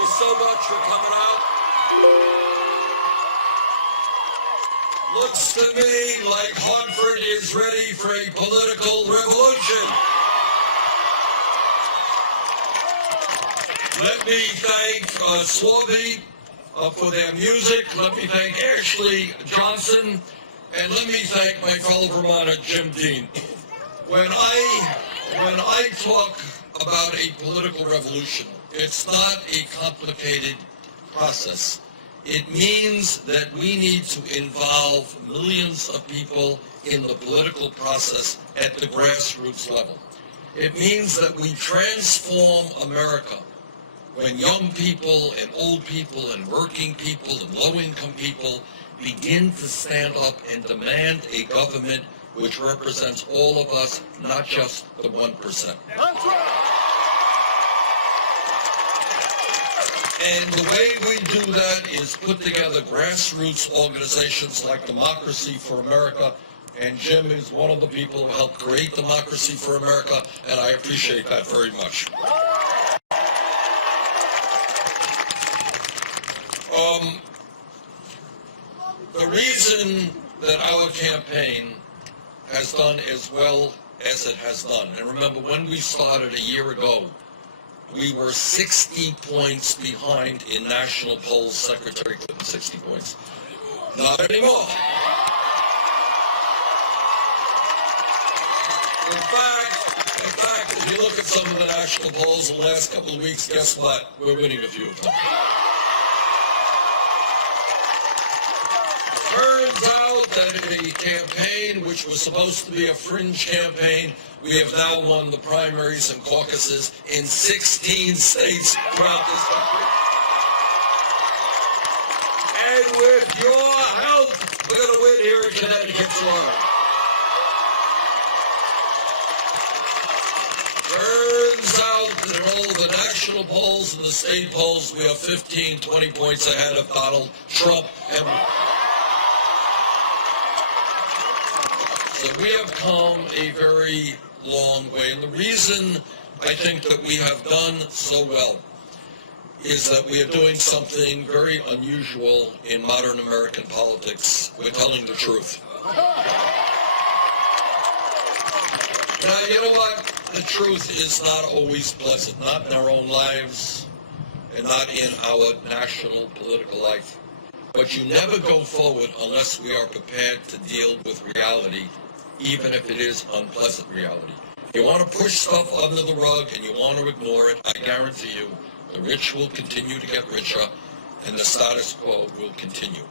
you so much for coming out. Looks to me like Hartford is ready for a political revolution. Let me thank Swabi for their music. Let me thank Ashley Johnson. And let me thank my fellow Vermonter, Jim Dean. When I talk about a political revolution, it's not a complicated process. It means that we need to involve millions of people in the political process at the grassroots level. It means that we transform America when young people and old people and working people and low-income people begin to stand up and demand a government which represents all of us, not just the 1%. That's right. And the way we do that is put together grassroots organizations like Democracy for America, and Jim is one of the people who helped create Democracy for America, and I appreciate that very much. The reason that our campaign has done as well as it has done, and remember when we started a year ago, we were 60 points behind in national polls. Secretary Clinton, 60 points. Not anymore. In fact, if you look at some of the national polls in the last couple of weeks, guess what? We're winning a few of them. Turns out that in a campaign which was supposed to be a fringe campaign, we have now won the primaries and caucuses in 16 states throughout this country. And with your help, we're going to win here in Connecticut tomorrow. Turns out that in all the national polls and the state polls, we are 15, 20 points ahead of Donald Trump. And so we have come a very long way. And the reason I think that we have done so well is that we are doing something very unusual in modern American politics. We're telling the truth. Now, you know what? The truth is not always pleasant, not in our own lives and not in our national political life. But you never go forward unless we are prepared to deal with reality, even if it is unpleasant reality. You want to push stuff under the rug and you want to ignore it, I guarantee you, the rich will continue to get richer and the status quo will continue.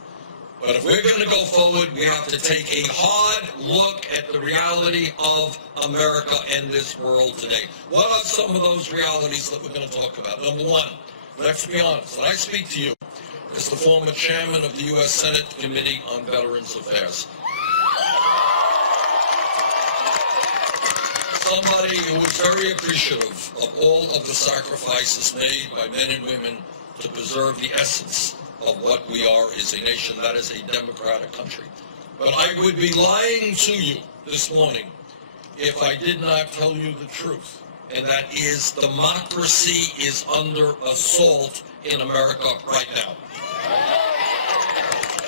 But if we're going to go forward, we have to take a hard look at the reality of America and this world today. What are some of those realities that we're going to talk about? Number one, let's be honest, when I speak to you as the former chairman of the U.S. Senate Committee on Veterans Affairs, somebody who is very appreciative of all of the sacrifices made by men and women to preserve the essence of what we are as a nation, that is a democratic country. But I would be lying to you this morning if I did not tell you the truth, and that is democracy is under assault in America right now.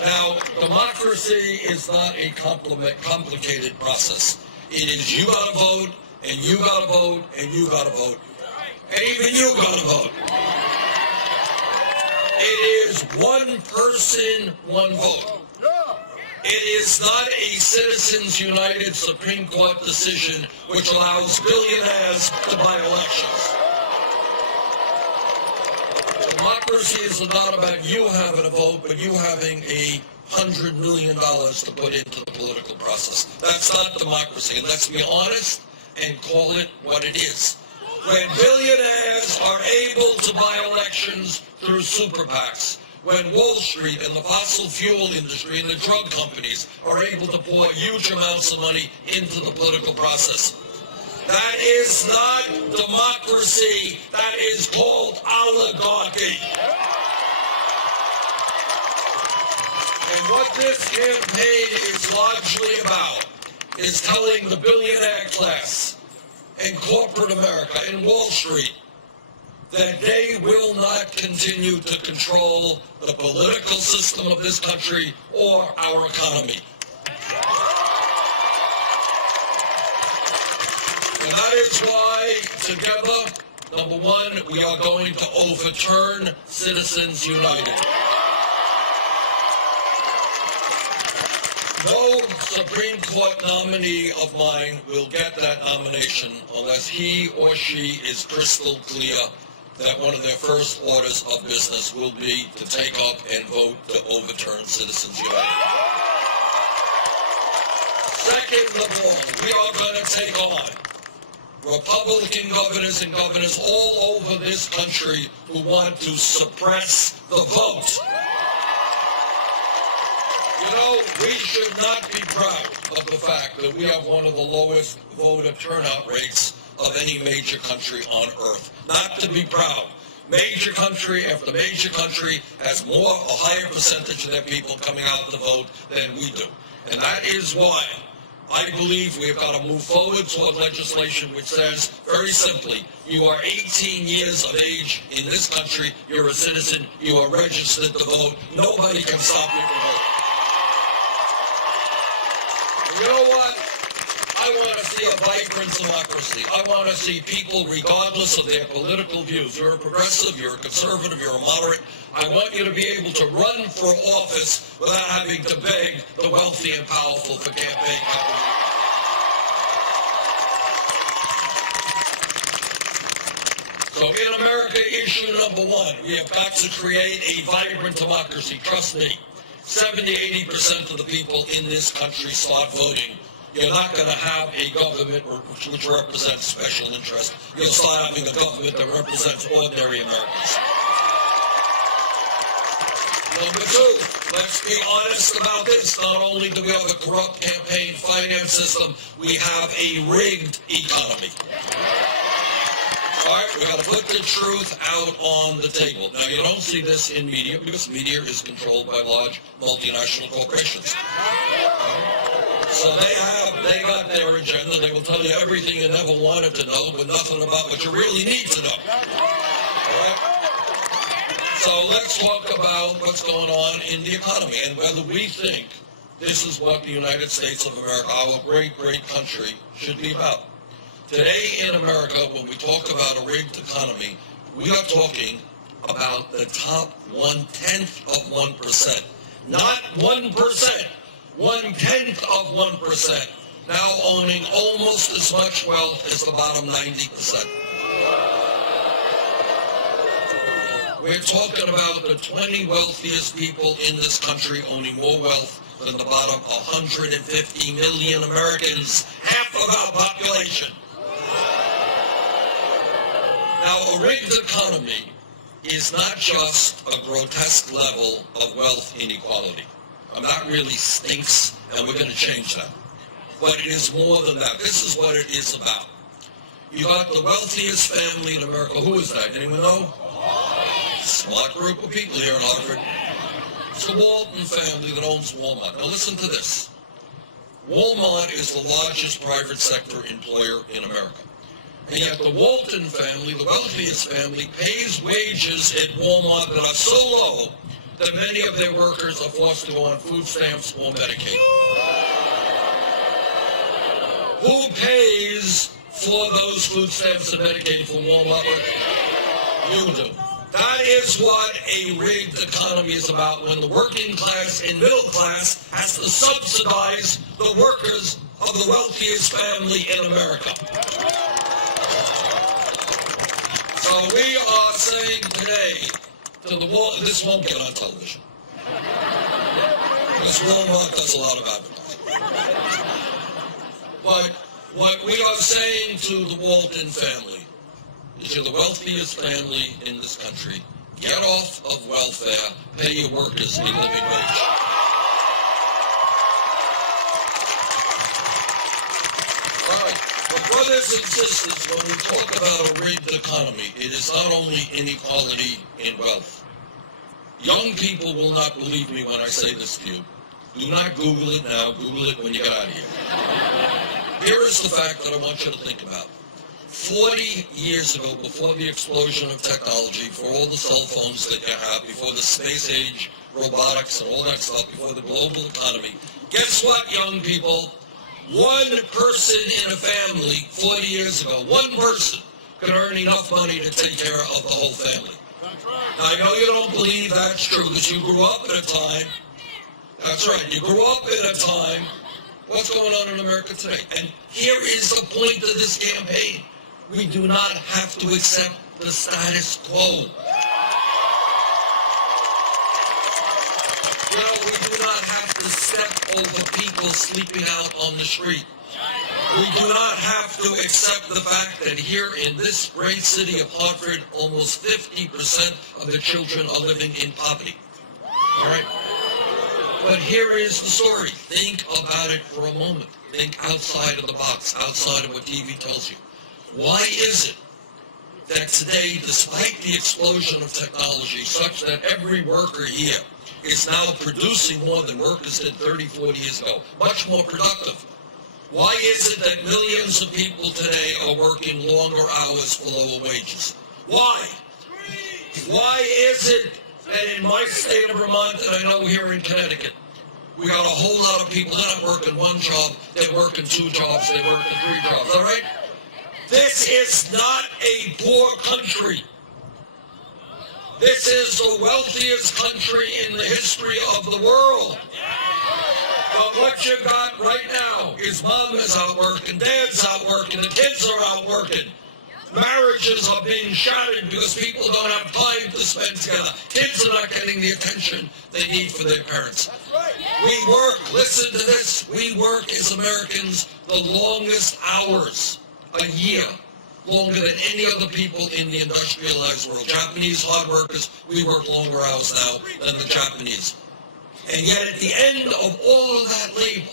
Now, democracy is not a complicated process. It is you gotta vote, and you gotta vote, and you gotta vote, and even you gotta vote. It is one person, one vote. It is not a Citizens United Supreme Court decision which allows billionaires to buy elections. Democracy is not about you having a vote, but you having $100 million to put into the political process. That's not democracy, and let's be honest and call it what it is. When billionaires are able to buy elections through super PACs, when Wall Street and the fossil fuel industry and the drug companies are able to pour huge amounts of money into the political process, that is not democracy, that is called oligarchy. And what this campaign is largely about is telling the billionaire class and corporate America and Wall Street that they will not continue to control the political system of this country or our economy. And that is why, together, number one, we are going to overturn Citizens United. No Supreme Court nominee of mine will get that nomination unless he or she is crystal clear that one of their first orders of business will be to take up and vote to overturn Citizens United. Second of all, we are going to take on Republican governors and governors all over this country who want to suppress the vote. You know, we should not be proud of the fact that we have one of the lowest voter turnout rates of any major country on earth. Not to be proud. Major country after major country has a higher percentage of their people coming out to vote than we do. And that is why I believe we've got to move forward toward legislation which says, very simply, you are 18 years of age in this country, you're a citizen, you are registered to vote, nobody can stop you from voting. You know what? I want to see a vibrant democracy. I want to see people, regardless of their political views. You're a progressive, you're a conservative, you're a moderate. I want you to be able to run for office without having to beg the wealthy and powerful for campaign companies. So in America, issue number one, we have got to create a vibrant democracy. Trust me. 70–80% of the people in this country start voting. You're not going to have a government which represents special interest. You'll start having a government that represents ordinary Americans. Number two, let's be honest about this. Not only do we have a corrupt campaign finance system, we have a rigged economy. All right, we got to put the truth out on the table. Now, you don't see this in media because media is controlled by large multinational corporations. So they got their agenda. They will tell you everything you never wanted to know, but nothing about what you really need to know. All right? So let's talk about what's going on in the economy and whether we think this is what the United States of America, our great, great country, should be about. Today in America, when we talk about a rigged economy, we are talking about the top 1/10 of 1%. Not 1%, 1/10 of 1%, now owning almost as much wealth as the bottom 90%. We're talking about the 20 wealthiest people in this country owning more wealth than the bottom 150 million Americans, half of our population. Now, a rigged economy is not just a grotesque level of wealth inequality. That really stinks, and we're going to change that. But it is more than that. This is what it is about. You got the wealthiest family in America. Who is that? Anyone know? Smart group of people here in Hartford. It's the Walton family that owns Walmart. Now listen to this. Walmart is the largest private sector employer in America. And yet the Walton family, the wealthiest family, pays wages at Walmart that are so low that many of their workers are forced to go on food stamps or Medicaid. Who pays for those food stamps and Medicaid for Walmart workers? You do. That is what a rigged economy is about, when the working class and middle class has to subsidize the workers of the wealthiest family in America. So we are saying today to the wall, this won't get on television. Because Walmart does a lot of advertising. But what we are saying to the Walton family is, you're the wealthiest family in this country. Get off of welfare, pay your workers a living wage. All right. But brothers and sisters, when we talk about a rigged economy, it is not only inequality in wealth. Young people will not believe me when I say this to you. Do not Google it now. Google it when you get out of here. Here is the fact that I want you to think about. 40 years ago, before the explosion of technology, for all the cell phones that you have, before the space age, robotics and all that stuff, before the global economy, guess what, young people? One person in a family 40 years ago, one person could earn enough money to take care of the whole family. I know you don't believe that's true, because you grew up at a time, that's right, you grew up at a time, what's going on in America today? And here is the point of this campaign. We do not have to accept the status quo. You know, we do not have to step over people sleeping out on the street. We do not have to accept the fact that here in this great city of Hartford, almost 50% of the children are living in poverty. All right? But here is the story. Think about it for a moment. Think outside of the box, outside of what TV tells you. Why is it that today, despite the explosion of technology, such that every worker here is now producing more than workers did 30, 40 years ago, much more productive? Why is it that millions of people today are working longer hours for lower wages? Why? Why is it that in my state of Vermont, and I know here in Connecticut, we got a whole lot of people that are working one job, they're working two jobs, they're working three jobs, all right? This is not a poor country. This is the wealthiest country in the history of the world. But what you got right now is mom is out working, dad's out working, the kids are out working. Marriages are being shattered because people don't have time to spend together. Kids are not getting the attention they need for their parents. We work, listen to this, we work as Americans the longest hours a year, longer than any other people in the industrialized world. Japanese hard workers, we work longer hours now than the Japanese. And yet at the end of all of that labor,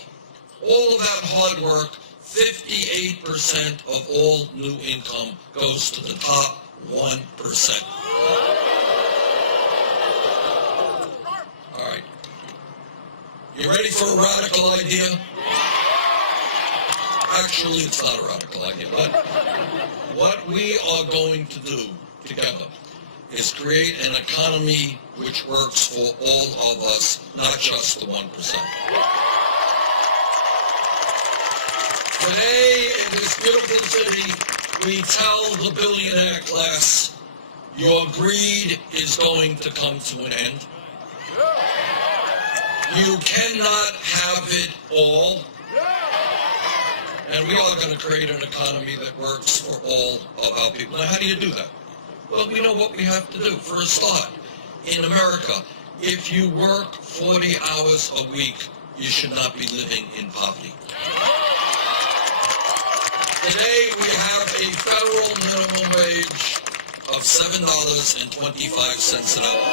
all of that hard work, 58% of all new income goes to the top 1%. All right. You ready for a radical idea? Actually, it's not a radical idea, but what we are going to do together is create an economy which works for all of us, not just the 1%. Today, in this beautiful city, we tell the billionaire class, your greed is going to come to an end. You cannot have it all. And we are going to create an economy that works for all of our people. Now, how do you do that? Well, we know what we have to do. For a start, in America, if you work 40 hours a week, you should not be living in poverty. Today, we have a federal minimum wage of $7.25 an hour.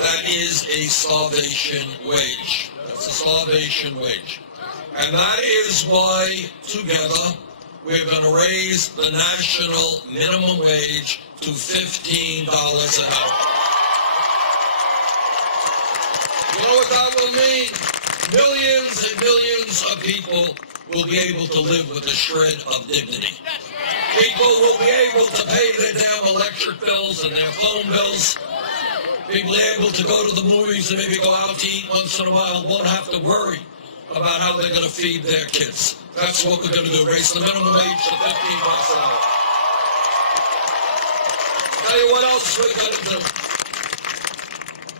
That is a starvation wage. That's a starvation wage. And that is why, together, we're going to raise the national minimum wage to $15 an hour. You know what that will mean? Millions and millions of people will be able to live with a shred of dignity. People will be able to pay their damn electric bills and their phone bills. People will be able to go to the movies and maybe go out to eat once in a while, won't have to worry about how they're going to feed their kids. That's what we're going to do, raise the minimum wage to $15 an hour. Tell you what else we're going to do.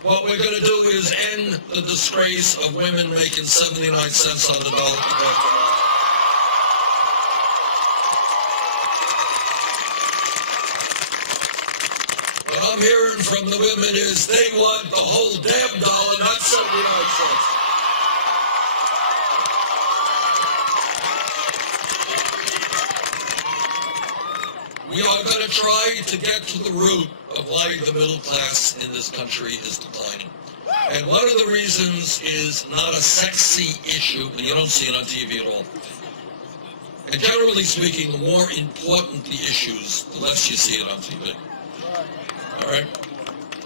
What we're going to do is end the disgrace of women making 79 cents on the dollar compared to men. What I'm hearing from the women is they want the whole damn dollar, not 79 cents. We are going to try to get to the root of why the middle class in this country is declining. And one of the reasons is not a sexy issue, and you don't see it on TV at all. And generally speaking, the more important the issues, the less you see it on TV. All right?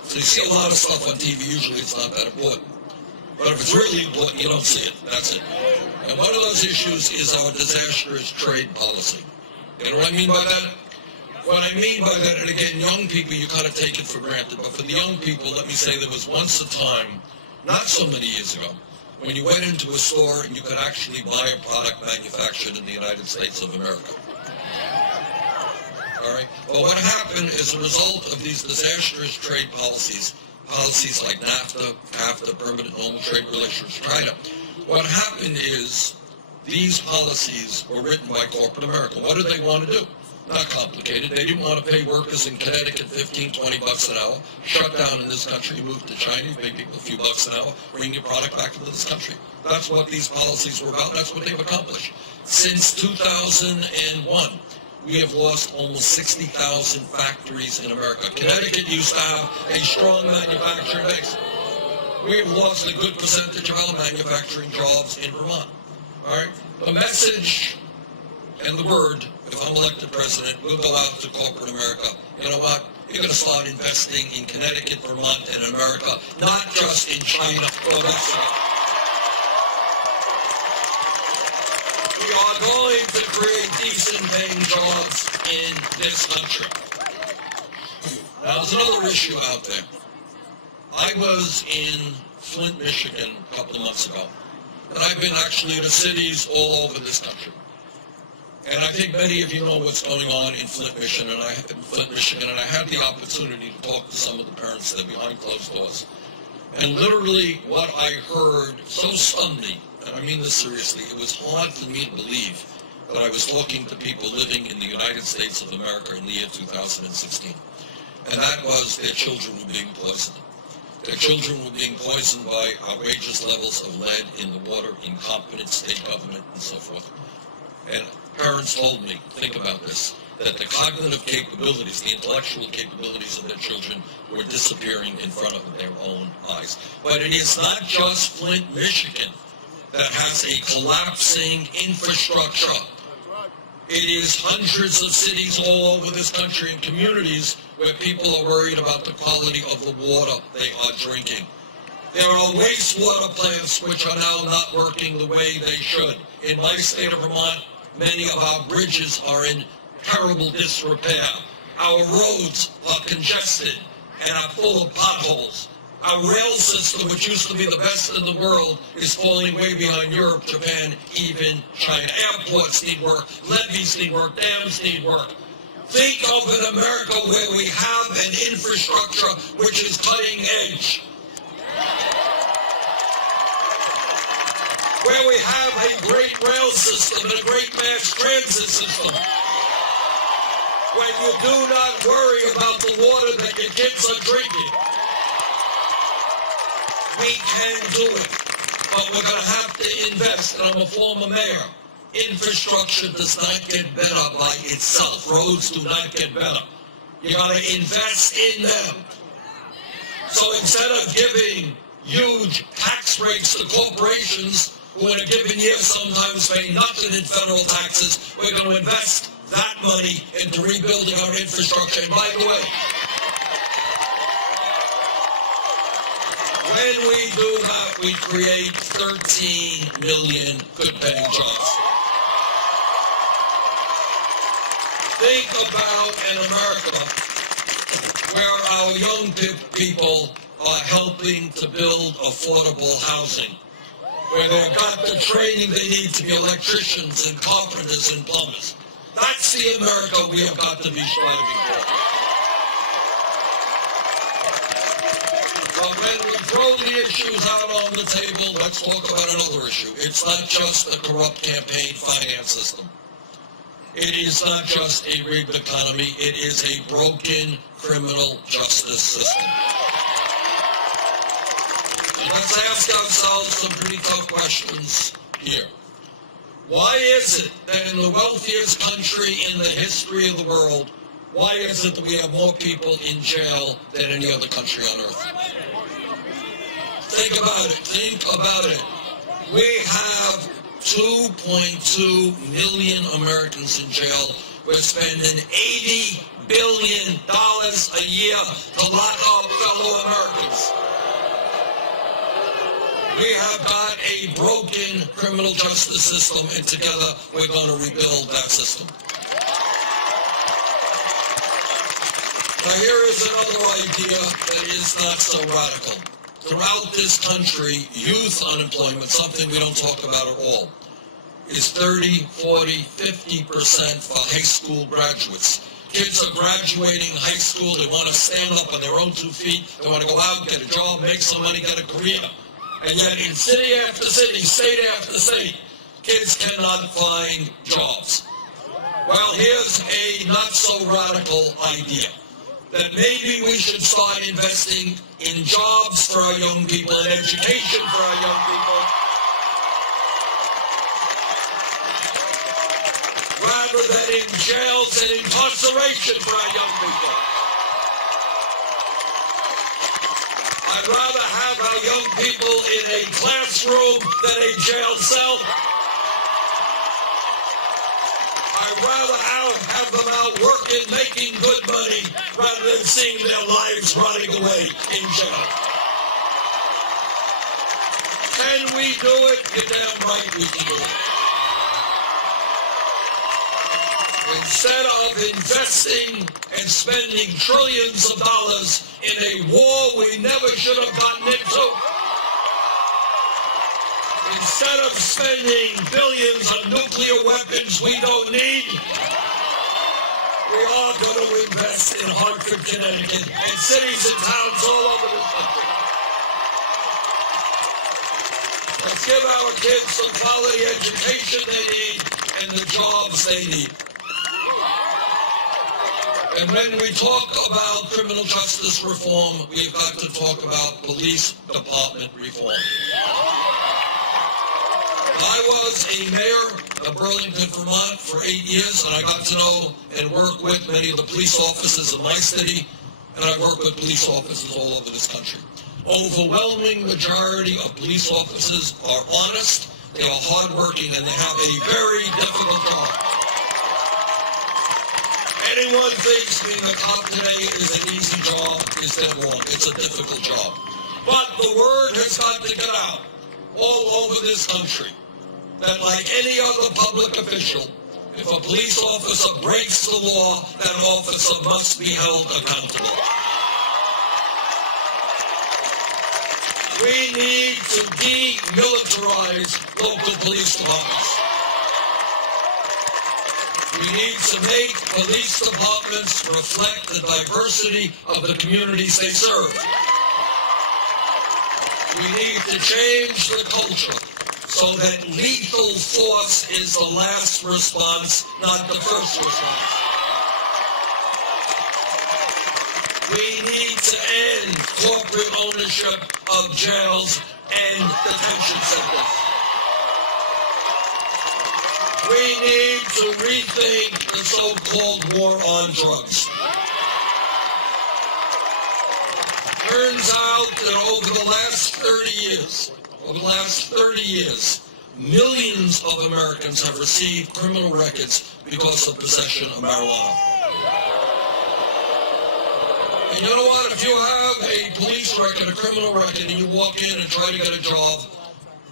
So you see a lot of stuff on TV, usually it's not that important. But if it's really important, you don't see it. That's it. And one of those issues is our disastrous trade policy. You know what I mean by that? What I mean by that, and again, young people, you kind of take it for granted, but for the young people, let me say there was once a time, not so many years ago, when you went into a store and you could actually buy a product manufactured in the United States of America. All right? But what happened as a result of these disastrous trade policies, policies like NAFTA, CAFTA, permanent normal trade relations, China, what happened is these policies were written by corporate America. What did they want to do? Not complicated. They didn't want to pay workers in Connecticut 15, 20 bucks an hour, shut down in this country, move to China, pay people a few bucks an hour, bring your product back into this country. That's what these policies were about. That's what they've accomplished. Since 2001, we have lost almost 60,000 factories in America. Connecticut used to have a strong manufacturing base. We have lost a good percentage of our manufacturing jobs in Vermont. All right? The message and the word, if I'm elected president, will go out to corporate America. You know what? You're going to start investing in Connecticut, Vermont, and America, not just in China or elsewhere. We are going to create decent paying jobs in this country. Now, there's another issue out there. I was in Flint, Michigan a couple of months ago, and I've been actually to cities all over this country. And I think many of you know what's going on in Flint, Michigan, and I had the opportunity to talk to some of the parents there behind closed doors. And literally what I heard so stunned me, and I mean this seriously, it was hard for me to believe that I was talking to people living in the United States of America in the year 2016. And that was their children were being poisoned. Their children were being poisoned by outrageous levels of lead in the water, incompetent state government, and so forth. And parents told me, think about this, that the cognitive capabilities, the intellectual capabilities of their children were disappearing in front of their own eyes. But it is not just Flint, Michigan that has a collapsing infrastructure. It is hundreds of cities all over this country and communities where people are worried about the quality of the water they are drinking. There are wastewater plants which are now not working the way they should. In my state of Vermont, many of our bridges are in terrible disrepair. Our roads are congested and are full of potholes. Our rail system, which used to be the best in the world, is falling way behind Europe, Japan, even China. Airports need work, levees need work, dams need work. Think of an America where we have an infrastructure which is cutting edge. Where we have a great rail system and a great mass transit system. When you do not worry about the water that your kids are drinking. We can do it, but we're going to have to invest, and I'm a former mayor. Infrastructure does not get better by itself. Roads do not get better. You got to invest in them. So instead of giving huge tax breaks to corporations who in a given year sometimes pay nothing in federal taxes, we're going to invest that money into rebuilding our infrastructure. And by the way, when we do that, we create 13 million good-paying jobs. Think about an America where our young people are helping to build affordable housing, where they've got the training they need to be electricians and carpenters and plumbers. That's the America we have got to be striving for. But when we throw the issues out on the table, let's talk about another issue. It's not just a corrupt campaign finance system. It is not just a rigged economy. It is a broken criminal justice system. And let's ask ourselves some pretty tough questions here. Why is it that in the wealthiest country in the history of the world, why is it that we have more people in jail than any other country on earth? Think about it. Think about it. We have 2.2 million Americans in jail. We're spending $80 billion a year to lock up fellow Americans. We have got a broken criminal justice system, and together we're going to rebuild that system. Now here is another idea that is not so radical. Throughout this country, youth unemployment, something we don't talk about at all, is 30, 40, 50% for high school graduates. Kids are graduating high school, they want to stand up on their own 2 feet, they want to go out, get a job, make some money, get a career. And yet in city after city, state after state, kids cannot find jobs. Well, here's a not so radical idea, that maybe we should start investing in jobs for our young people and education for our young people, rather than in jails and incarceration for our young people. I'd rather have our young people in a classroom than a jail cell. I'd rather have them out working, making good money, rather than seeing their lives running away in jail. Can we do it? You're damn right we can do it. Instead of investing and spending trillions of dollars in a war we never should have gotten into, instead of spending billions on nuclear weapons we don't need, we are going to invest in Hartford, Connecticut, and cities and towns all over this country. Let's give our kids the quality education they need and the jobs they need. And when we talk about criminal justice reform, we've got to talk about police department reform. I was a mayor of Burlington, Vermont for 8 years, and I got to know and work with many of the police officers in my city, and I work with police officers all over this country. Overwhelming majority of police officers are honest, they are hardworking, and they have a very difficult job. Anyone thinks being a cop today is an easy job is dead wrong. It's a difficult job. But the word has got to get out all over this country that, like any other public official, if a police officer breaks the law, that officer must be held accountable. We need to demilitarize local police departments. We need to make police departments reflect the diversity of the communities they serve. We need to change the culture so that lethal force is the last response, not the first response. We need to end corporate ownership of jails and detention centers. We need to rethink the so-called war on drugs. Turns out that over the last 30 years, millions of Americans have received criminal records because of possession of marijuana. And you know what? If you have a police record, a criminal record, and you walk in and try to get a job,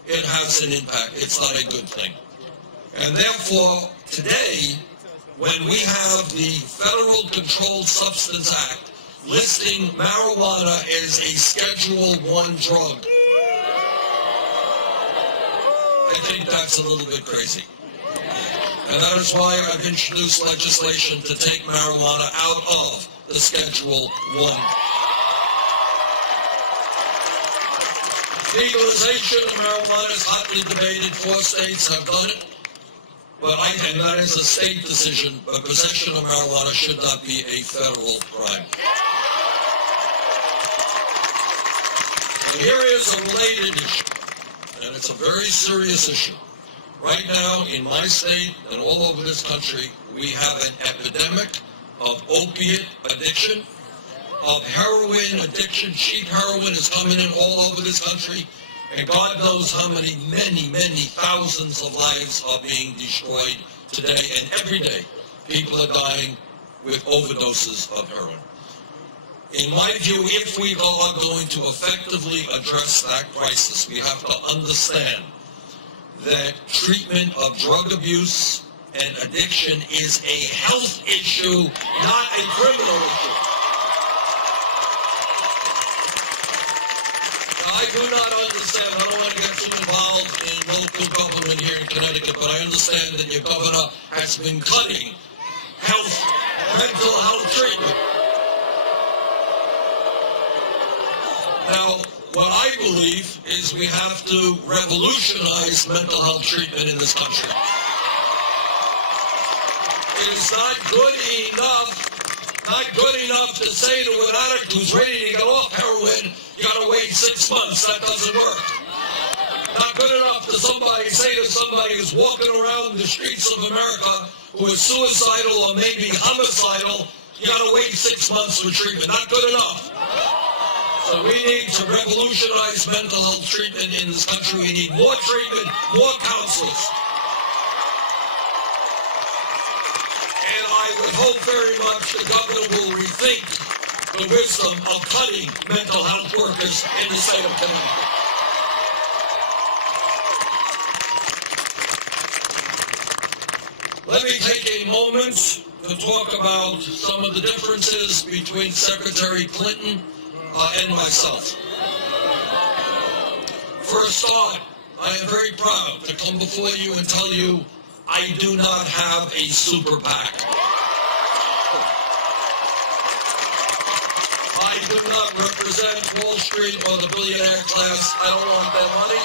it has an impact. It's not a good thing. And therefore, today, when we have the Federal Controlled Substance Act listing marijuana as a Schedule I drug, I think that's a little bit crazy. And that is why I've introduced legislation to take marijuana out of the Schedule I. Legalization of marijuana is hotly debated. 4 states have done it. And that is a state decision, but possession of marijuana should not be a federal crime. And here is a related issue, and it's a very serious issue. Right now, in my state and all over this country, we have an epidemic of opiate addiction, of heroin addiction. Cheap heroin is coming in all over this country. And God knows how many thousands of lives are being destroyed today. And every day, people are dying with overdoses of heroin. In my view, if we are going to effectively address that crisis, we have to understand that treatment of drug abuse and addiction is a health issue, not a criminal issue. Now, I do not understand, I don't want to get too involved in local government here in Connecticut, but I understand that your governor has been cutting mental health treatment. Now, what I believe is we have to revolutionize mental health treatment in this country. It is not good enough to say to an addict who's ready to get off heroin, you gotta wait 6 months. That doesn't work. Not good enough to say to somebody who's walking around the streets of America who is suicidal or maybe homicidal, you gotta wait 6 months for treatment. Not good enough. So we need to revolutionize mental health treatment in this country. We need more treatment, more counselors. And I would hope very much the governor will rethink the wisdom of cutting mental health workers in the state of Connecticut. Let me take a moment to talk about some of the differences between Secretary Clinton and myself. For a start, I am very proud to come before you and tell you I do not have a super PAC. I do not represent Wall Street or the billionaire class. I don't want their money.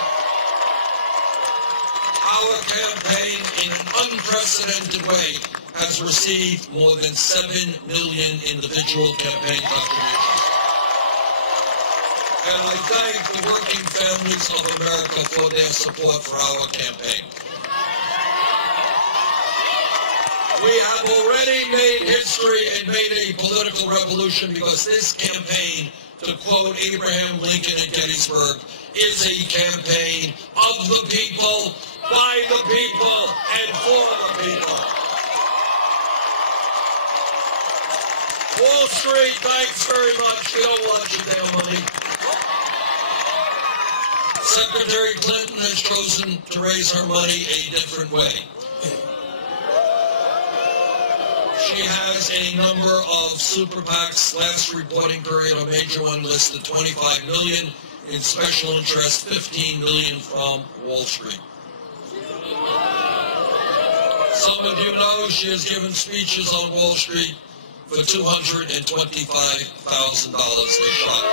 Our campaign, in an unprecedented way, has received more than 7 million individual campaign contributions. And I thank the working families of America for their support for our campaign. We have already made history and made a political revolution because this campaign, to quote Abraham Lincoln at Gettysburg, is a campaign of the people, by the people, and for the people. Wall Street, thanks very much. We don't want your damn money. Secretary Clinton has chosen to raise her money a different way. She has a number of super PACs. Last reporting period, a major one listed 25 million in special interest, 15 million from Wall Street. Some of you know she has given speeches on Wall Street for $225,000 a shot.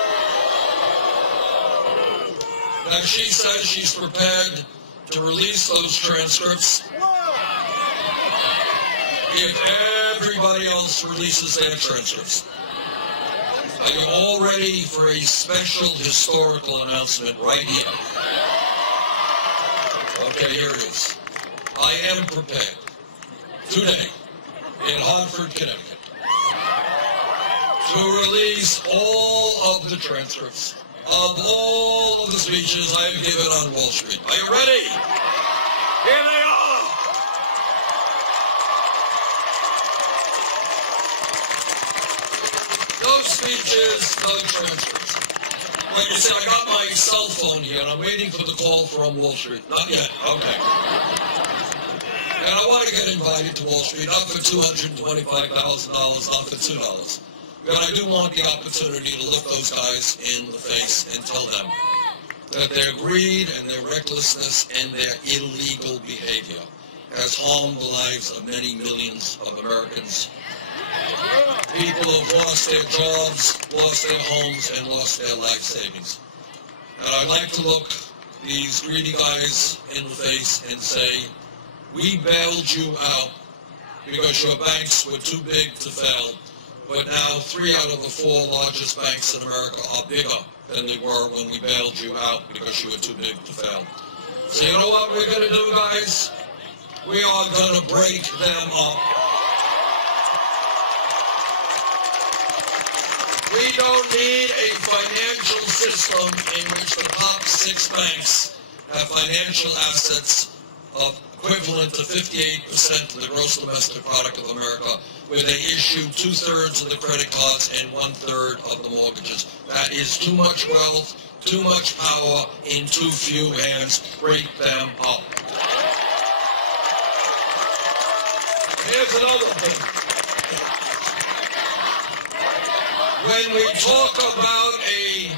Now she says she's prepared to release those transcripts if everybody else releases their transcripts. Are you all ready for a special historical announcement right here? Okay, here it is. I am prepared today in Hartford, Connecticut to release all of the transcripts of all of the speeches I have given on Wall Street. Are you ready? Here they are! No speeches, no transcripts. Like I said, I got my cell phone here and I'm waiting for the call from Wall Street. Not yet, okay. And I want to get invited to Wall Street, not for $225,000, not for $2. But I do want the opportunity to look those guys in the face and tell them that their greed and their recklessness and their illegal behavior has harmed the lives of many millions of Americans. People have lost their jobs, lost their homes, and lost their life savings. And I'd like to look these greedy guys in the face and say, we bailed you out because your banks were too big to fail. But now 3 out of the 4 largest banks in America are bigger than they were when we bailed you out because you were too big to fail. So you know what we're going to do, guys? We are going to break them up. We don't need a financial system in which the top 6 banks have financial assets of equivalent to 58% of the gross domestic product of America, where they issue 2/3 of the credit cards and 1/3 of the mortgages. That is too much wealth, too much power in too few hands. Break them up. Here's another thing. When we talk about a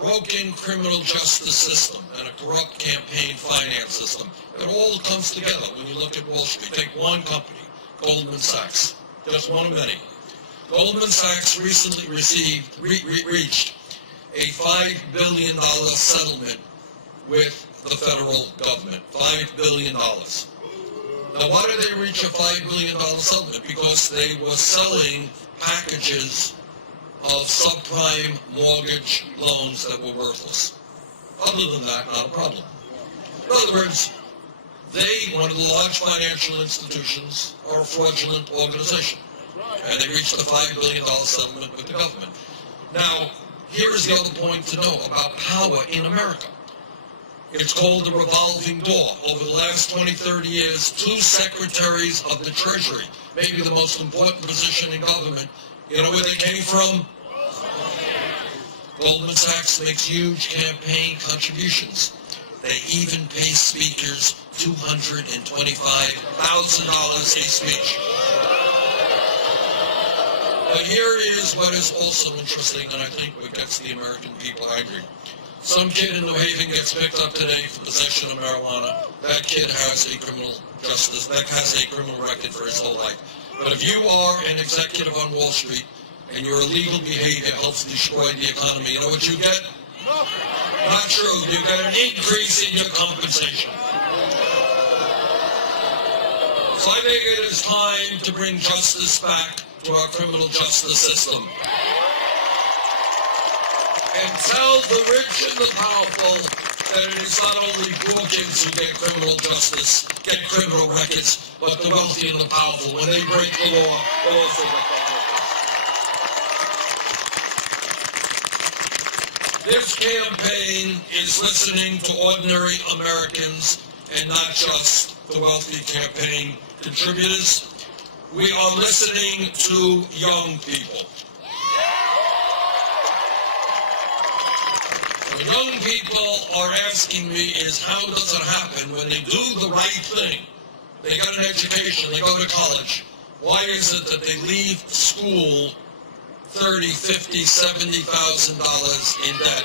broken criminal justice system and a corrupt campaign finance system, it all comes together when you look at Wall Street. Take one company, Goldman Sachs, just one of many. Goldman Sachs recently reached a $5 billion settlement with the federal government. $5 billion. Now, why did they reach a $5 billion settlement? Because they were selling packages of subprime mortgage loans that were worthless. Other than that, not a problem. In other words, they, one of the large financial institutions, are a fraudulent organization. And they reached a $5 billion settlement with the government. Now, here is the other point to know about power in America. It's called the revolving door. Over the last 20, 30 years, 2 secretaries of the Treasury, maybe the most important position in government, you know where they came from? Goldman Sachs makes huge campaign contributions. They even pay speakers $225,000 a speech. But here is what is also interesting, and I think what gets the American people angry. Some kid in New Haven gets picked up today for possession of marijuana. That kid has a criminal record for his whole life. But if you are an executive on Wall Street and your illegal behavior helps destroy the economy, you know what you get? Not true. You get an increase in your compensation. So I think it is time to bring justice back to our criminal justice system. And tell the rich and the powerful that it is not only poor kids who get criminal justice, get criminal records, but the wealthy and the powerful. When they break the law, they also get that records. This campaign is listening to ordinary Americans and not just the wealthy campaign contributors. We are listening to young people. What young people are asking me is, how does it happen when they do the right thing? They got an education, they go to college. Why is it that they leave school $30,000, $50,000, $70,000 in debt?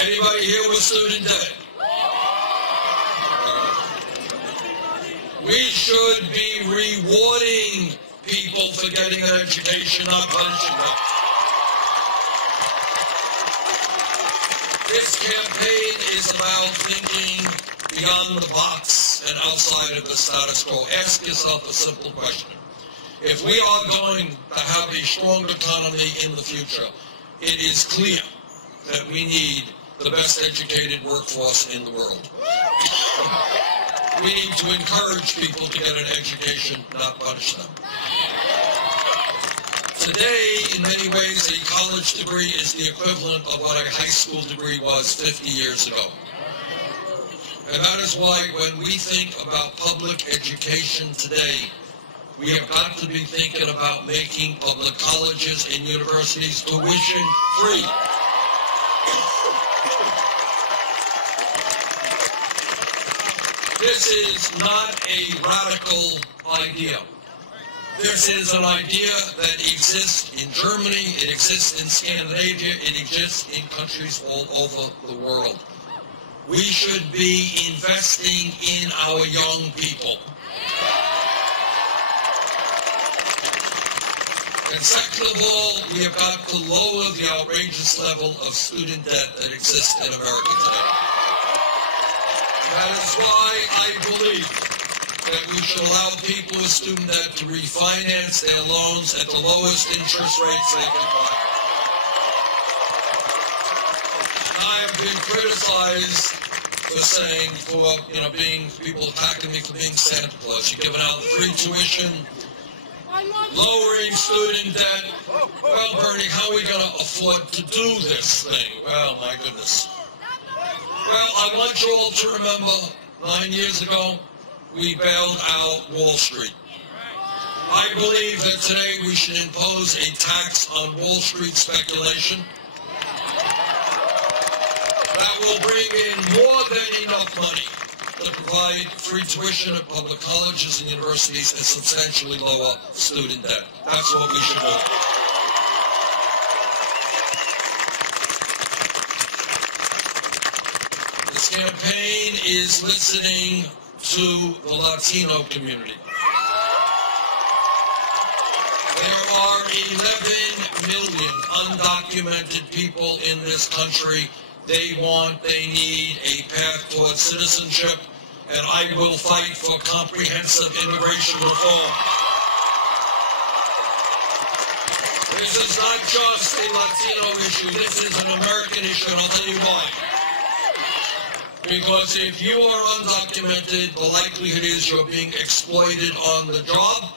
Anybody here with student debt? We should be rewarding people for getting an education, not punishing them. This campaign is about thinking beyond the box and outside of the status quo. Ask yourself a simple question. If we are going to have a strong economy in the future, it is clear that we need the best educated workforce in the world. We need to encourage people to get an education, not punish them. Today, in many ways, a college degree is the equivalent of what a high school degree was 50 years ago. And that is why when we think about public education today, we have got to be thinking about making public colleges and universities tuition free. This is not a radical idea. This is an idea that exists in Germany, it exists in Scandinavia, it exists in countries all over the world. We should be investing in our young people. And second of all, we have got to lower the outrageous level of student debt that exists in America today. That is why I believe that we should allow people with student debt to refinance their loans at the lowest interest rates they can find. I have been criticized for saying, being people attacking me for being Santa Claus. You're giving out free tuition, lowering student debt. Well, Bernie, how are we going to afford to do this thing? Well, my goodness. Well, I want you all to remember 9 years ago, we bailed out Wall Street. I believe that today we should impose a tax on Wall Street speculation that will bring in more than enough money to provide free tuition at public colleges and universities and substantially lower student debt. That's what we should do. This campaign is listening to the Latino community. There are 11 million undocumented people in this country. They need a path towards citizenship, and I will fight for comprehensive immigration reform. This is not just a Latino issue, this is an American issue, and I'll tell you why. Because if you are undocumented, the likelihood is you're being exploited on the job.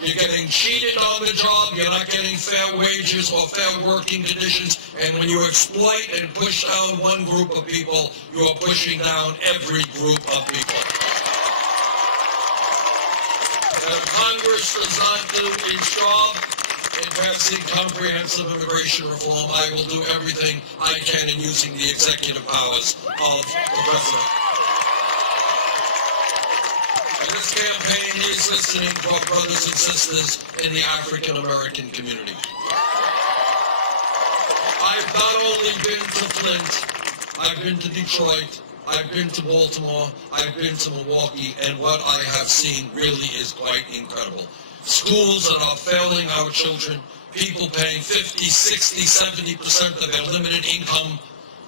You're getting cheated on the job, you're not getting fair wages or fair working conditions, and when you exploit and push down one group of people, you are pushing down every group of people. If Congress does not do its job in passing comprehensive immigration reform, I will do everything I can in using the executive powers of the President. This campaign is listening to our brothers and sisters in the African American community. I've not only been to Flint, I've been to Detroit, I've been to Baltimore, I've been to Milwaukee, and what I have seen really is quite incredible. Schools that are failing our children, people paying 50, 60, 70% of their limited income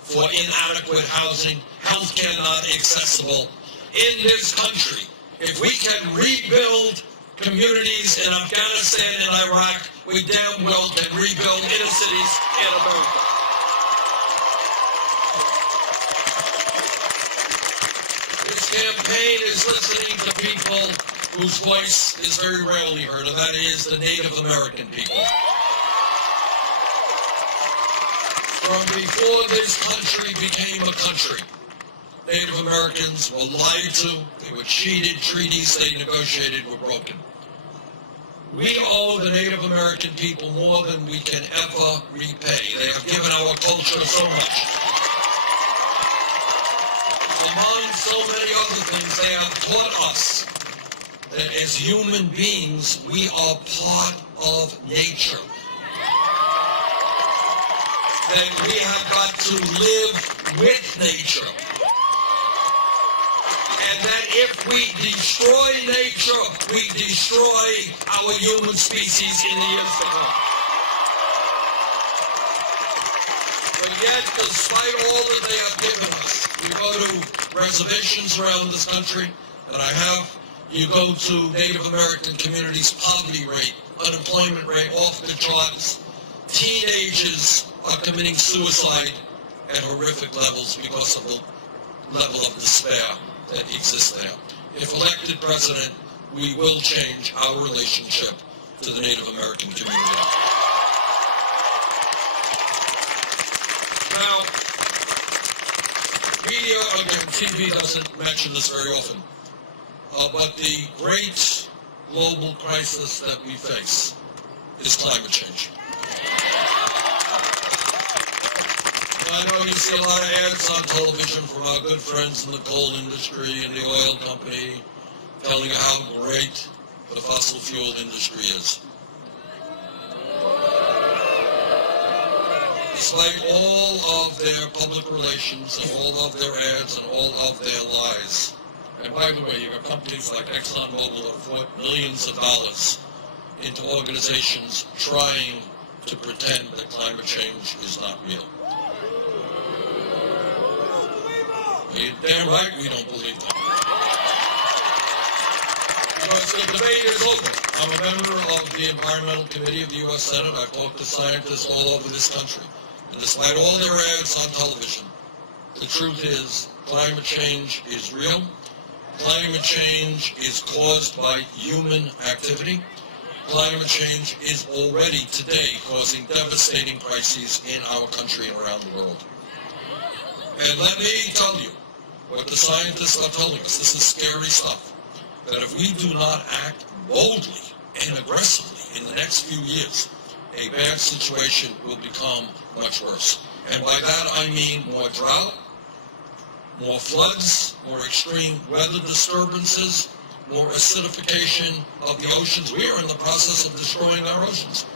for inadequate housing, healthcare not accessible. In this country, if we can rebuild communities in Afghanistan and Iraq, we damn well can rebuild inner cities in America. This campaign is listening to people whose voice is very rarely heard, and that is the Native American people. From before this country became a country, Native Americans were lied to, they were cheated, treaties they negotiated were broken. We owe the Native American people more than we can ever repay. They have given our culture so much. Among so many other things, they have taught us that as human beings, we are part of nature. That we have got to live with nature. And that if we destroy nature, we destroy our human species in the years to come. But yet, despite all that they have given us, you go to reservations around this country that I have, you go to Native American communities, poverty rate, unemployment rate off the charts. Teenagers are committing suicide at horrific levels because of the level of despair that exists there. If elected president, we will change our relationship to the Native American community. Now, media, again, TV doesn't mention this very often, but the great global crisis that we face is climate change. I know you see a lot of ads on television from our good friends in the coal industry and the oil company telling you how great the fossil fuel industry is. Despite all of their public relations and all of their ads and all of their lies. And by the way, you have companies like ExxonMobil that have put millions of dollars into organizations trying to pretend that climate change is not real. You're damn right we don't believe that. Because the debate is open. I'm a member of the Environmental Committee of the U.S. Senate. I've talked to scientists all over this country. And despite all their ads on television, the truth is climate change is real. Climate change is caused by human activity. Climate change is already today causing devastating crises in our country and around the world. And let me tell you what the scientists are telling us. This is scary stuff. That if we do not act boldly and aggressively in the next few years, a bad situation will become much worse. And by that I mean more drought, more floods, more extreme weather disturbances, more acidification of the oceans. We are in the process of destroying our oceans.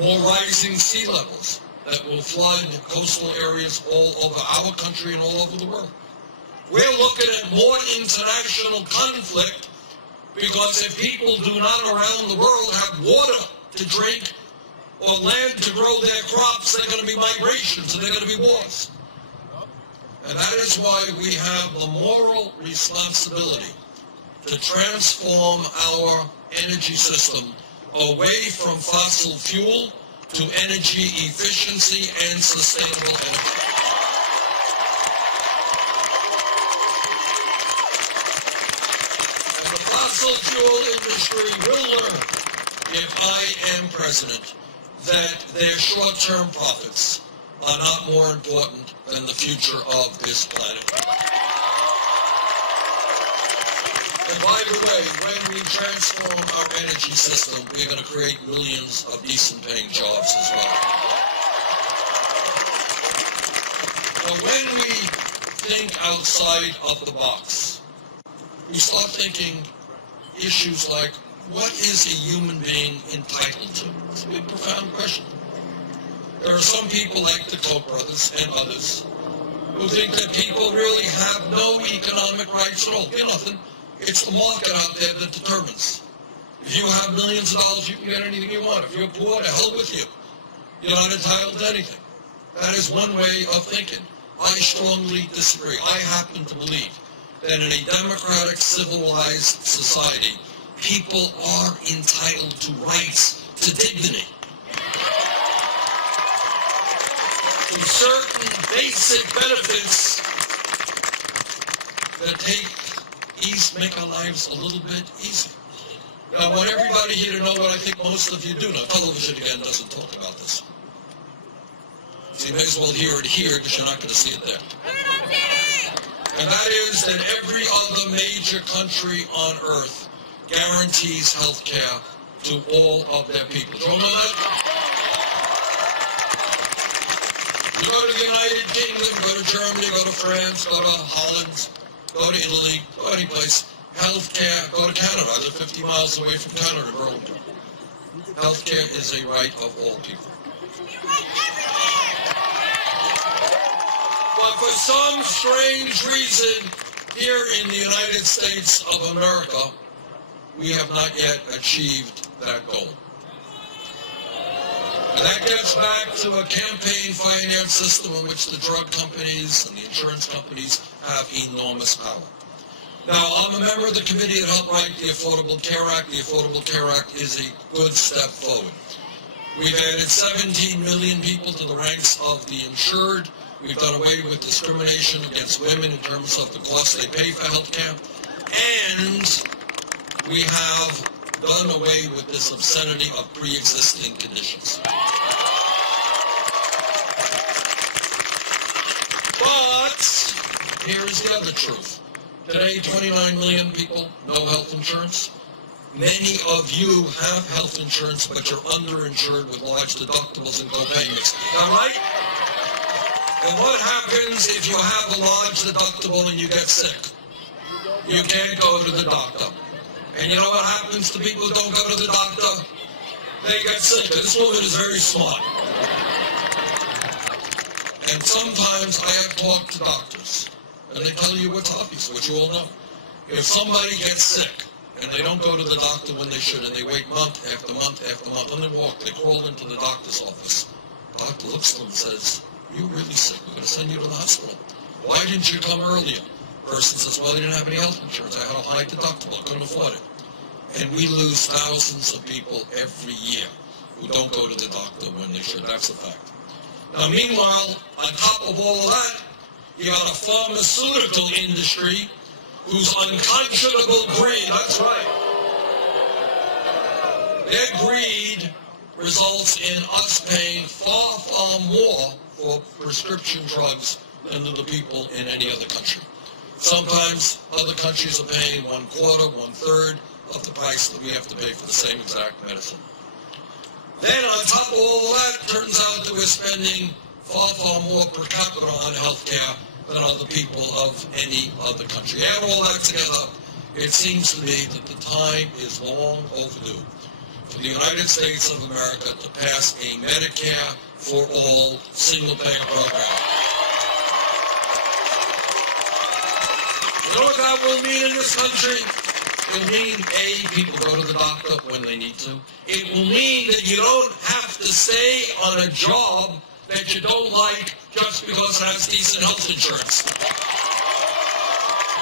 More rising sea levels that will flood coastal areas all over our country and all over the world. We're looking at more international conflict because if people do not around the world have water to drink or land to grow their crops, they're going to be migrations and they're going to be wars. And that is why we have the moral responsibility to transform our energy system away from fossil fuel to energy efficiency and sustainable energy. And the fossil fuel industry will learn, if I am president, that their short-term profits are not more important than the future of this planet. And by the way, when we transform our energy system, we're going to create millions of decent-paying jobs as well. But when we think outside of the box, we start thinking issues like, what is a human being entitled to? It's a big, profound question. There are some people like the Koch brothers and others who think that people really have no economic rights at all. They're nothing. It's the market out there that determines. If you have millions of dollars, you can get anything you want. If you're poor, to hell with you. You're not entitled to anything. That is one way of thinking. I strongly disagree. I happen to believe that in a democratic, civilized society, people are entitled to rights, to dignity, to certain basic benefits that make our lives a little bit easier. Now, I want everybody here to know what I think most of you do know. Television, again, doesn't talk about this. So you may as well hear it here because you're not going to see it there. And that is that every other major country on earth guarantees health care to all of their people. Do you all know that? You go to the United Kingdom, go to Germany, go to France, go to Holland, go to Italy, go any place. Health care, go to Canada. I live 50 miles away from Canada, Burlington. Health care is a right of all people. But for some strange reason, here in the United States of America, we have not yet achieved that goal. And that gets back to a campaign finance system in which the drug companies and the insurance companies have enormous power. Now, I'm a member of the committee that helped write the Affordable Care Act. The Affordable Care Act is a good step forward. We've added 17 million people to the ranks of the insured. We've done away with discrimination against women in terms of the cost they pay for health care. And we have done away with this obscenity of pre-existing conditions. But here is the other truth. Today, 29 million people, no health insurance. Many of you have health insurance, but you're underinsured with large deductibles and co-payments. Is that right? And what happens if you have a large deductible and you get sick? You can't go to the doctor. And you know what happens to people who don't go to the doctor? They get sick. This woman is very smart. And sometimes I have talked to doctors, and they tell you what's obvious, what you all know. If somebody gets sick, and they don't go to the doctor when they should, and they wait month after month after month, and they walk, they crawl into the doctor's office. The doctor looks at them and says, "You're really sick, we're going to send you to the hospital. Why didn't you come earlier?" Person says, "Well, I didn't have any health insurance. I had a high deductible. I couldn't afford it." And we lose thousands of people every year who don't go to the doctor when they should. That's a fact. Now, meanwhile, on top of all of that, you got a pharmaceutical industry whose unconscionable greed, that's right, their greed results in us paying far, far more for prescription drugs than to the people in any other country. Sometimes other countries are paying 1/4, 1/3 of the price that we have to pay for the same exact medicine. Then on top of all of that, turns out that we're spending far, far more per capita on healthcare than other people of any other country. Add all that together, it seems to me that the time is long overdue for the United States of America to pass a Medicare for all single-payer program. You know what that will mean in this country? It will mean, A, people go to the doctor when they need to. It will mean that you don't have to stay on a job that you don't like just because it has decent health insurance.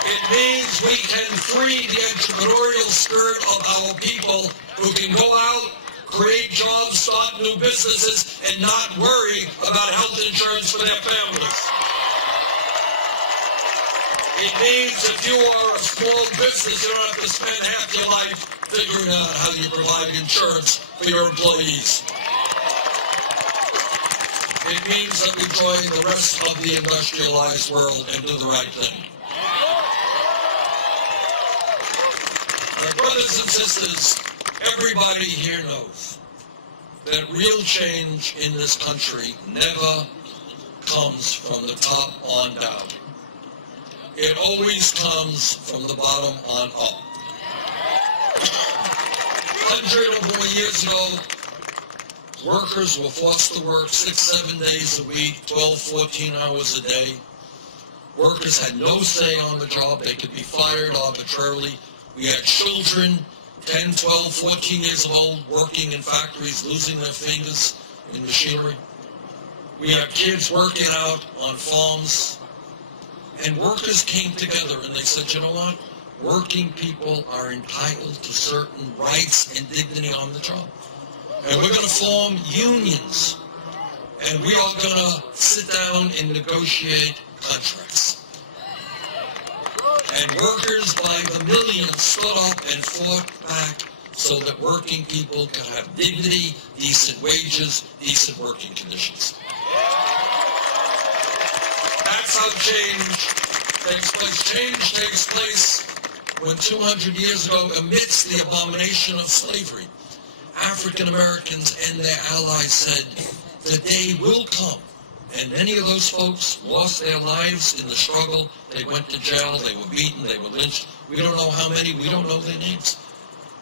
It means we can free the entrepreneurial spirit of our people who can go out, create jobs, start new businesses, and not worry about health insurance for their families. It means if you are a small business, you don't have to spend half your life figuring out how you provide insurance for your employees. It means that we join the rest of the industrialized world and do the right thing. My brothers and sisters, everybody here knows that real change in this country never comes from the top on down. It always comes from the bottom on up. 100 or more years ago, workers were forced to work 6-7 days a week, 12, 14 hours a day. Workers had no say on the job. They could be fired arbitrarily. We had children, 10, 12, 14 years old, working in factories, losing their fingers in machinery. We had kids working out on farms. And workers came together and they said, you know what? Working people are entitled to certain rights and dignity on the job. And we're going to form unions. And we are going to sit down and negotiate contracts. And workers by the millions stood up and fought back so that working people could have dignity, decent wages, decent working conditions. That's how change takes place. Change takes place when 200 years ago, amidst the abomination of slavery, African Americans and their allies said, the day will come. And many of those folks lost their lives in the struggle. They went to jail, they were beaten, they were lynched. We don't know how many, we don't know their names.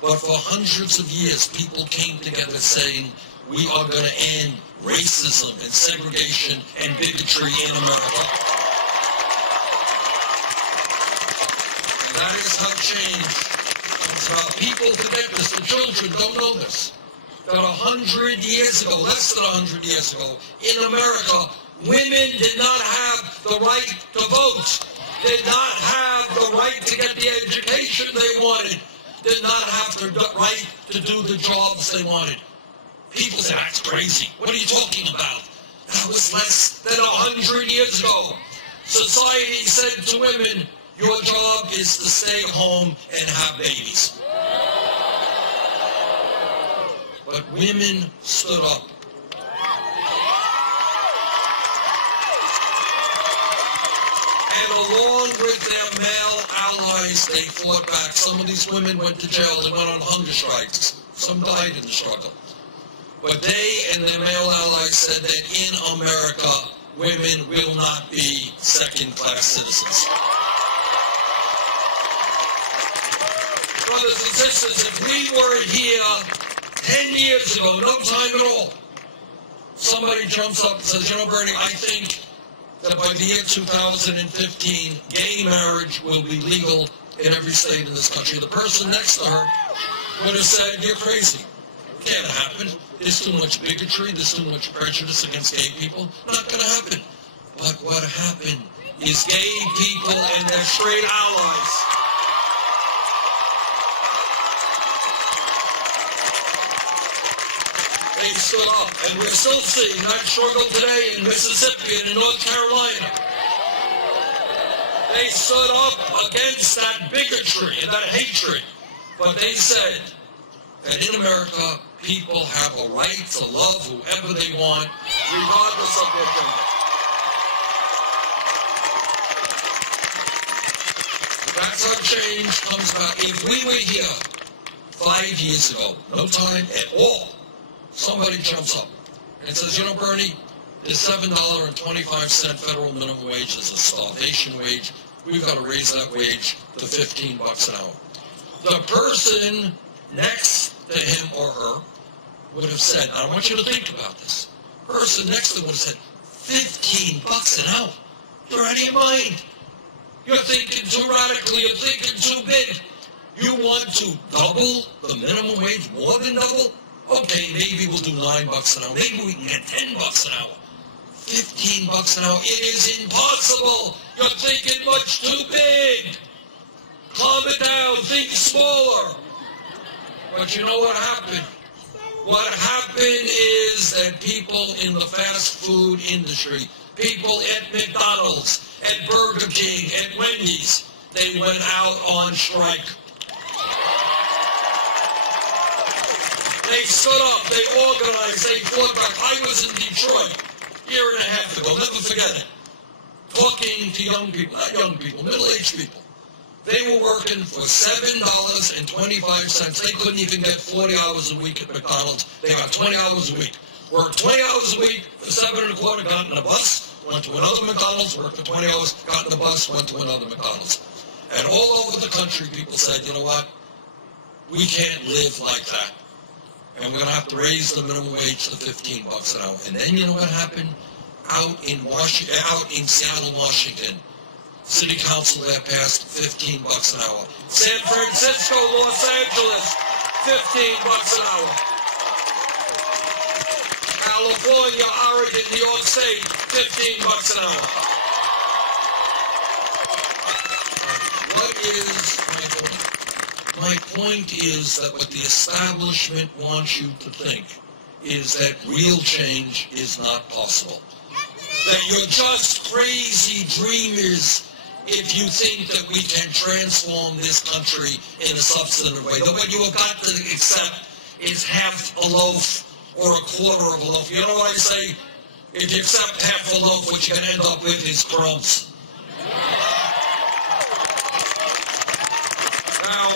But for hundreds of years, people came together saying, we are going to end racism and segregation and bigotry in America. And that is how change comes about. People forget this. The children don't know this. That 100 years ago, less than 100 years ago, in America, women did not have the right to vote, did not have the right to get the education they wanted, did not have the right to do the jobs they wanted. People say, that's crazy. What are you talking about? That was less than 100 years ago. Society said to women, your job is to stay home and have babies. But women stood up. And along with their male allies, they fought back. Some of these women went to jail. They went on hunger strikes. Some died in the struggle. But they and their male allies said that in America, women will not be second-class citizens. Brothers and sisters, if we were here 10 years ago, no time at all, somebody jumps up and says, you know, Bernie, I think that by the year 2015, gay marriage will be legal in every state in this country. The person next to her would have said, you're crazy. Can't happen. There's too much bigotry. There's too much prejudice against gay people. Not going to happen. But what happened is gay people and their straight allies they stood up, and we're still seeing that struggle today in Mississippi and in North Carolina. They stood up against that bigotry and that hatred, but they said that in America, people have a right to love whoever they want, regardless of their gender. That's how change comes about. If we were here 5 years ago, no time at all, somebody jumps up and says, you know, Bernie, the $7.25 federal minimum wage is a starvation wage. We've got to raise that wage to $15 an hour. The person next to him or her would have said, I want you to think about this. The person next to them would have said, $15 an hour? You're out of your mind. You're thinking too radically. You're thinking too big. You want to double the minimum wage, more than double? Okay, maybe we'll do $9 an hour. Maybe we can get $10 an hour. $15 an hour. It is impossible. You're thinking much too big. Calm it down. Think smaller. But you know what happened? What happened is that people in the fast food industry, people at McDonald's, at Burger King, at Wendy's, they went out on strike. They stood up, they organized, they fought back. I was in Detroit a year and a half ago, never forget it, talking to young people, not young people, middle-aged people. They were working for $7.25. They couldn't even get 40 hours a week at McDonald's. They got 20 hours a week. Worked 20 hours a week for $7.25, got in a bus, went to another McDonald's, worked for 20 hours, got in the bus, went to another McDonald's. And all over the country, people said, you know what? We can't live like that. And we're going to have to raise the minimum wage to $15 an hour. And then you know what happened? Out in Seattle, Washington, City Council there passed $15 an hour. San Francisco, Los Angeles, $15 an hour. California, Oregon, New York State, $15 an hour. What is my point? My point is that what the establishment wants you to think is that real change is not possible. That you're just crazy dreamers if you think that we can transform this country in a substantive way. That what you have got to accept is half a loaf or a quarter of a loaf. You know what I say? If you accept half a loaf, what you're going to end up with is crumbs. Now,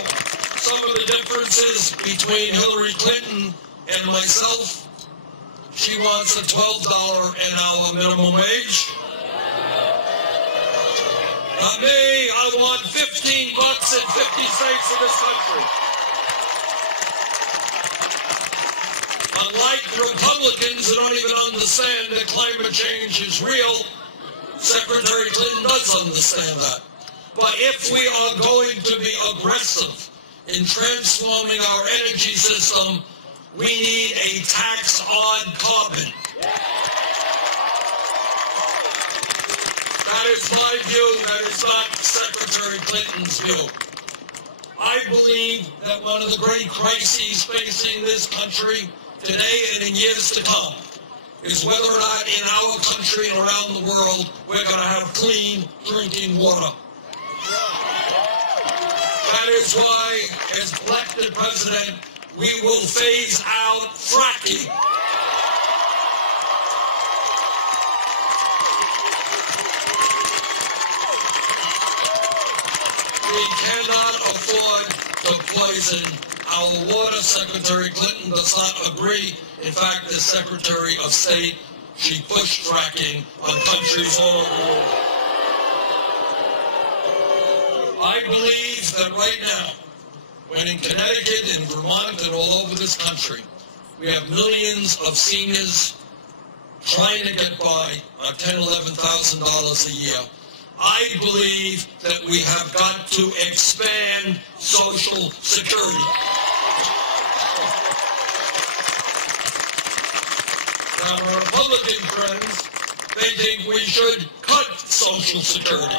some of the differences between Hillary Clinton and myself, she wants a $12 an hour minimum wage. Not me, I want $15 in 50 states in this country. Unlike the Republicans who don't even understand that climate change is real, Secretary Clinton does understand that. But if we are going to be aggressive in transforming our energy system, we need a tax on carbon. That is my view, that is not Secretary Clinton's view. I believe that one of the great crises facing this country today and in years to come is whether or not in our country and around the world we're going to have clean drinking water. That is why, as elected president, we will phase out fracking. We cannot afford to poison our water. Secretary Clinton does not agree. In fact, the Secretary of State, she pushed fracking on countries all over the world. I believe that right now, when in Connecticut, in Vermont, and all over this country, we have millions of seniors trying to get by on $10,000, $11,000 a year, I believe that we have got to expand Social Security. Now, our Republican friends, they think we should cut Social Security.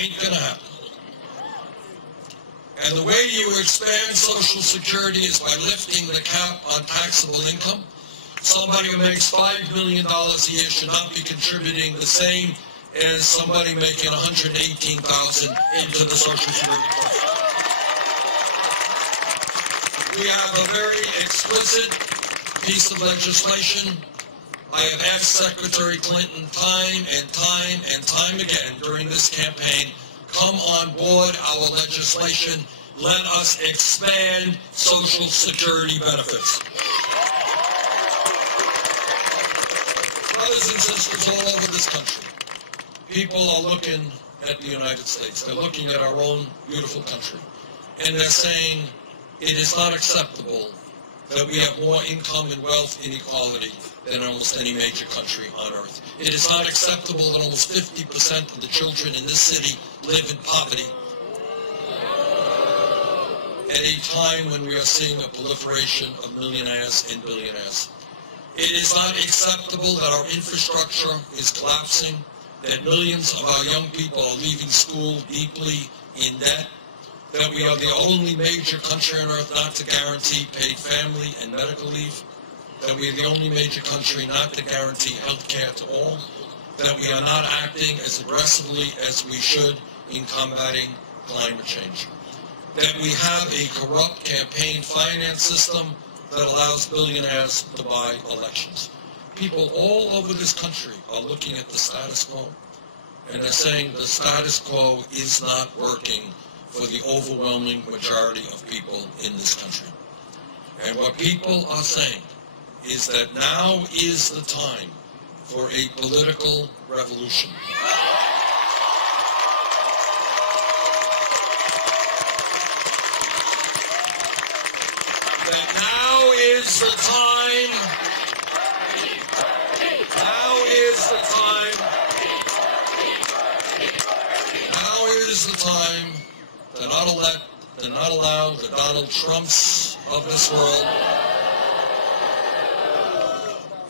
Ain't gonna happen. And the way you expand Social Security is by lifting the cap on taxable income. Somebody who makes $5 million a year should not be contributing the same as somebody making $118,000 into the Social Security fund. We have a very explicit piece of legislation I have asked Secretary Clinton time and time and time again during this campaign, come on board our legislation. Let us expand Social Security benefits. Brothers and sisters all over this country, people are looking at the United States. They're looking at our own beautiful country. And they're saying it is not acceptable that we have more income and wealth inequality than almost any major country on earth. It is not acceptable that almost 50% of the children in this city live in poverty at a time when we are seeing a proliferation of millionaires and billionaires. It is not acceptable that our infrastructure is collapsing, that millions of our young people are leaving school deeply in debt, that we are the only major country on earth not to guarantee paid family and medical leave, that we are the only major country not to guarantee health care to all, that we are not acting as aggressively as we should in combating climate change, that we have a corrupt campaign finance system that allows billionaires to buy elections. People all over this country are looking at the status quo, and they're saying the status quo is not working for the overwhelming majority of people in this country. And what people are saying is that now is the time for a political revolution. That now is the time, now is the time to not allow the Donald Trumps of this world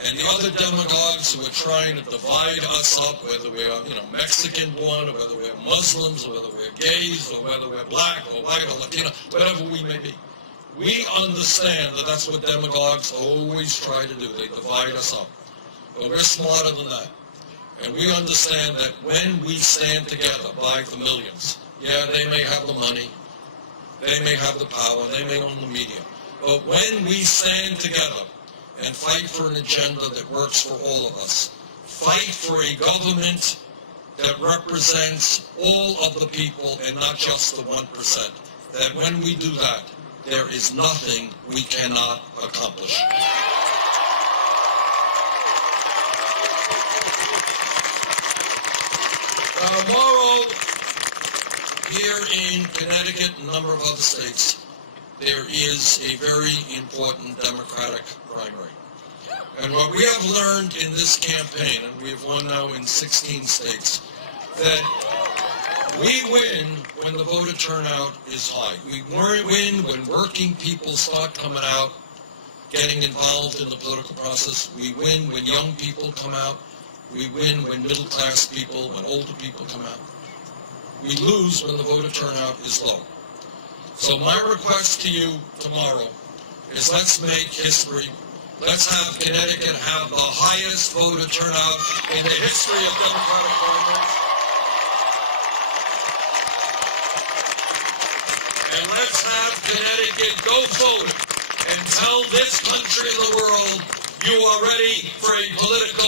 and the other demagogues who are trying to divide us up, whether we are, Mexican born, or whether we're Muslims, or whether we're gays, or whether we're black, or white, or Latino, whatever we may be. We understand that that's what demagogues always try to do. They divide us up. But we're smarter than that. And we understand that when we stand together by the millions, yeah, they may have the money, they may have the power, they may own the media, but when we stand together and fight for an agenda that works for all of us, fight for a government that represents all of the people and not just the 1%, that when we do that, there is nothing we cannot accomplish. Tomorrow, here in Connecticut and a number of other states, there is a very important Democratic primary. And what we have learned in this campaign, and we have won now in 16 states, that we win when the voter turnout is high. We win when working people start coming out, getting involved in the political process. We win when young people come out. We win when middle-class people, when older people come out. We lose when the voter turnout is low. So my request to you tomorrow is let's make history. Let's have Connecticut have the highest voter turnout in the history of Democratic primaries. And let's have Connecticut go vote and tell this country and the world you are ready for a political